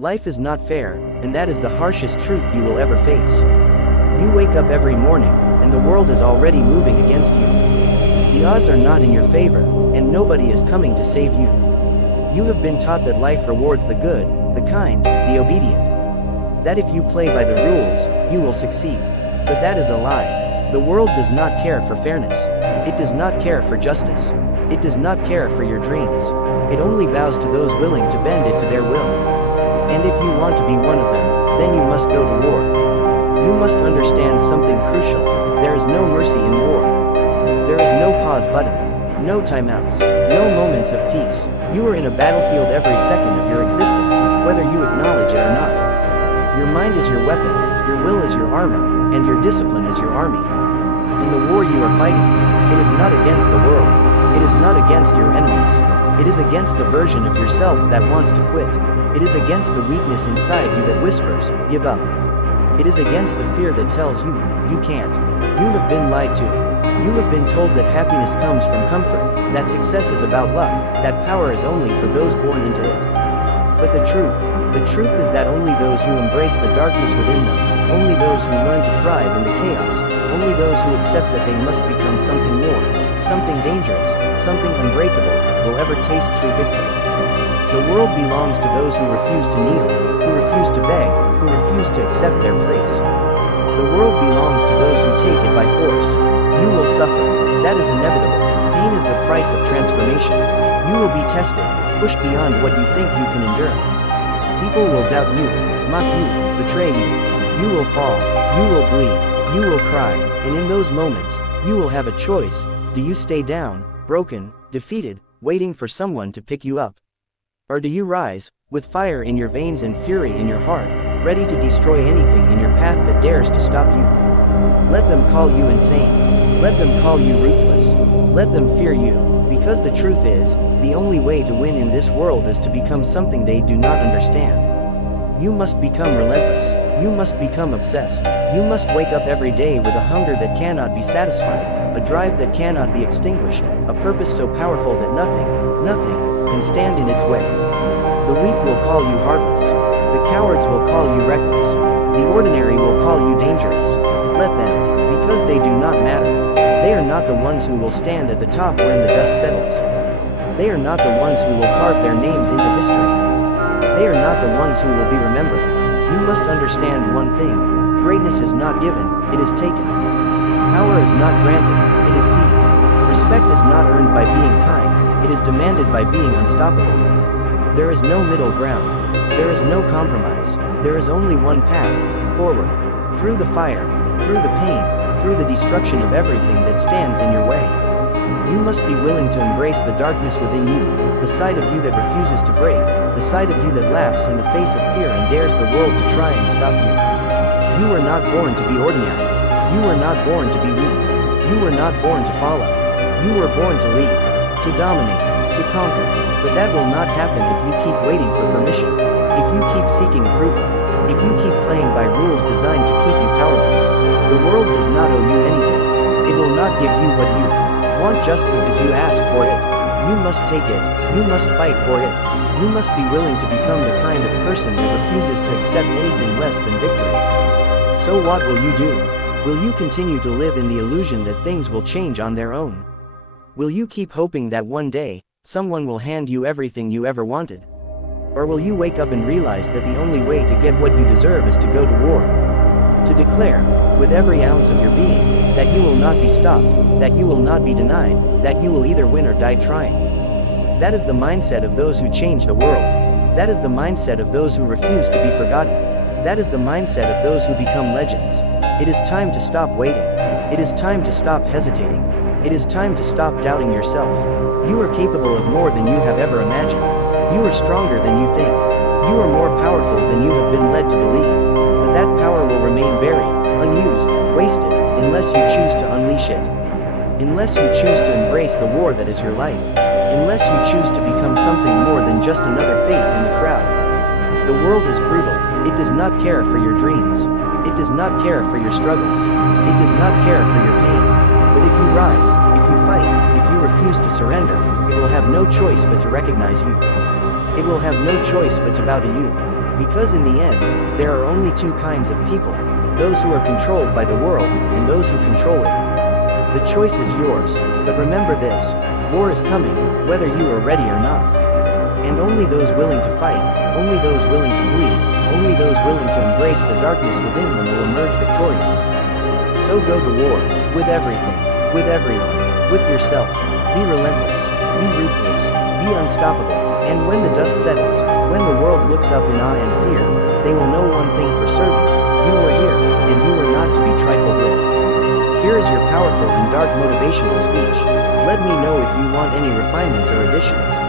Life is not fair, and that is the harshest truth you will ever face. You wake up every morning, and the world is already moving against you. The odds are not in your favor, and nobody is coming to save you. You have been taught that life rewards the good, the kind, the obedient. That if you play by the rules, you will succeed. But that is a lie. The world does not care for fairness. It does not care for justice. It does not care for your dreams. It only bows to those willing to bend it to their will. And if you want to be one of them, then you must go to war. You must understand something crucial. There is no mercy in war. There is no pause button, no timeouts, no moments of peace. You are in a battlefield every second of your existence, whether you acknowledge it or not. Your mind is your weapon, your will is your armor, and your discipline is your army. In the war you are fighting, it is not against the world, it is not against your enemies. It is against the version of yourself that wants to quit. It is against the weakness inside you that whispers, give up. It is against the fear that tells you, you can't. You have been lied to. You have been told that happiness comes from comfort, that success is about luck, that power is only for those born into it. But the truth is that only those who embrace the darkness within them, only those who learn to thrive in the chaos, only those who accept that they must become something more, something dangerous, something unbreakable, will ever taste true victory. The world belongs to those who refuse to kneel, who refuse to beg, who refuse to accept their place. The world belongs to those who take it by force. You will suffer, that is inevitable. Pain is the price of transformation. You will be tested, pushed beyond what you think you can endure. People will doubt you, mock you, betray you. You will fall, you will bleed, you will cry, and in those moments, you will have a choice. Do you stay down, broken, defeated, waiting for someone to pick you up? Or do you rise, with fire in your veins and fury in your heart, ready to destroy anything in your path that dares to stop you? Let them call you insane. Let them call you ruthless. Let them fear you, because the truth is, the only way to win in this world is to become something they do not understand. You must become relentless. You must become obsessed. You must wake up every day with a hunger that cannot be satisfied, a drive that cannot be extinguished, a purpose so powerful that nothing, can stand in its way. The weak will call you heartless. The cowards will call you reckless. The ordinary will call you dangerous. Let them, because they do not matter. They are not the ones who will stand at the top when the dust settles. They are not the ones who will carve their names into history. They are not the ones who will be remembered. You must understand one thing. Greatness is not given, it is taken. Power is not granted, it is seized. Respect is not earned by being kind, it is demanded by being unstoppable. There is no middle ground. There is no compromise. There is only one path, forward. Through the fire, through the pain, through the destruction of everything that stands in your way. You must be willing to embrace the darkness within you, the side of you that refuses to break, the side of you that laughs in the face of fear and dares the world to try and stop you. You were not born to be ordinary. You were not born to be weak. You were not born to follow. You were born to lead, to dominate, to conquer. But that will not happen if you keep waiting for permission, if you keep seeking approval, if you keep playing by rules designed to keep you powerless. The world does not owe you anything. It will not give you what you want just because you ask for it. You must take it. You must fight for it. You must be willing to become the kind of person that refuses to accept anything less than victory. So what will you do? Will you continue to live in the illusion that things will change on their own? Will you keep hoping that one day, someone will hand you everything you ever wanted? Or will you wake up and realize that the only way to get what you deserve is to go to war? To declare, with every ounce of your being, that you will not be stopped, that you will not be denied, that you will either win or die trying. That is the mindset of those who change the world. That is the mindset of those who refuse to be forgotten. That is the mindset of those who become legends. It is time to stop waiting. It is time to stop hesitating. It is time to stop doubting yourself. You are capable of more than you have ever imagined. You are stronger than you think. You are more powerful than you have been led to believe. But that power will remain buried, unused, wasted, unless you choose to unleash it. Unless you choose to embrace the war that is your life. Unless you choose to become something more than just another face in the crowd. The world is brutal. It does not care for your dreams. It does not care for your struggles. It does not care for your pain. But if you rise, if you fight, if you refuse to surrender, it will have no choice but to recognize you. It will have no choice but to bow to you. Because in the end, there are only two kinds of people: those who are controlled by the world, and those who control it. The choice is yours, but remember this: war is coming, whether you are ready or not. And only those willing to fight, only those willing to bleed, only those willing to embrace the darkness within them will emerge victorious. So go to war, with everything, with everyone, with yourself. Be relentless, be ruthless, be unstoppable, and when the dust settles, when the world looks up in awe and fear, they will know one thing for certain: you were here, and you were not to be trifled with. Here is your powerful and dark motivational speech. Let me know if you want any refinements or additions.